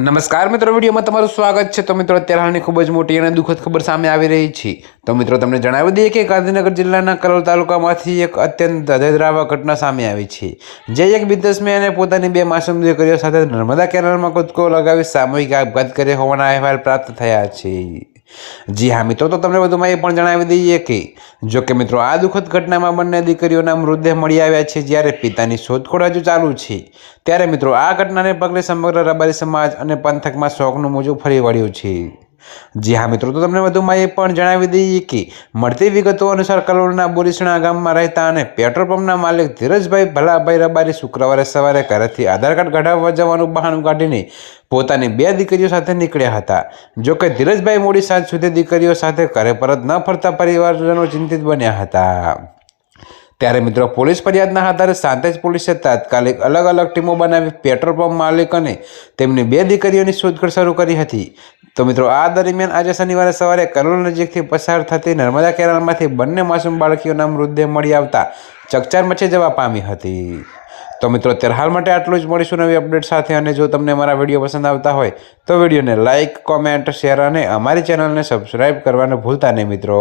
નમસ્કાર મિત્રો, વિડીયોમાં તમારું સ્વાગત છે. તો મિત્રો, અત્યારે હાલની ખૂબ જ મોટી અને દુઃખદ ખબર સામે આવી રહી છે. તો મિત્રો, તમને જણાવી દઈએ કે ગાંધીનગર જિલ્લાના કલોલ તાલુકામાંથી એક અત્યંત હૃદયદ્રાવક ઘટના સામે આવી છે. જે એક બિઝનેસમેને પોતાની બે માસૂમ દીકરીઓ સાથે નર્મદા કેનાલમાં કૂદકો લગાવી સામૂહિક આપઘાત કર્યો હોવાના અહેવાલ પ્રાપ્ત થયા છે. જી હા, મિત્રો, તો તમને વધુમાં એ પણ જણાવી દઈએ કે, જો કે મિત્રો, આ દુઃખદ ઘટનામાં બંને દીકરીઓના મૃતદેહ મળી આવ્યા છે જ્યારે પિતાની શોધખોળ હજુ ચાલુ છે. ત્યારે મિત્રો, આ ઘટનાને પગલે સમગ્ર રબારી સમાજ અને પંથકમાં શોકનું મોજું ફરી વળ્યું છે. જી હા મિત્રો, તો તમને વધુમાં એ પણ જણાવી દઈએ કે મળતી વિગતો અનુસાર કલોલના બોરીસણા ગામમાં રહેતા અને પેટ્રોલ પંપના માલિક ધીરજભાઈ ભલાભાઈ રબારી શુક્રવારે સવારે ઘરેથી આધાર કાર્ડ કઢાવવા જવાનું બહાનું કાઢીને પોતાની બે દીકરીઓ સાથે નીકળ્યા હતા. જોકે ધીરજભાઈ મોડી સાંજ સુધી દીકરીઓ સાથે ઘરે પરત ન ફરતા પરિવારજનો ચિંતિત બન્યા હતા. ત્યારે મિત્રો પોલીસ ફરિયાદના આધારે સાંતેજ પોલીસે તાત્કાલિક અલગ અલગ ટીમો બનાવી પેટ્રોલ પંપ માલિક અને તેમની બે દીકરીઓની શોધખોળ શરૂ કરી હતી. તો મિત્રો, આ દરમિયાન આજે શનિવારે સવારે કરોલ નજીકથી પસાર થતી નર્મદા કેનાલમાંથી બંને માસૂમ બાળકીઓના મૃતદેહ મળી આવતા ચકચાર મચી જવા પામી હતી. તો મિત્રો, અત્યારે હાલ માટે આટલું જ. મળીશું નવી અપડેટ સાથે અને જો તમને મારા વીડિયો પસંદ આવતા હોય, તો વિડીયોને લાઇક કોમેન્ટ, શેર અને અમારી ચેનલને સબસ્ક્રાઈબ કરવાનું ભૂલતા નહીં મિત્રો.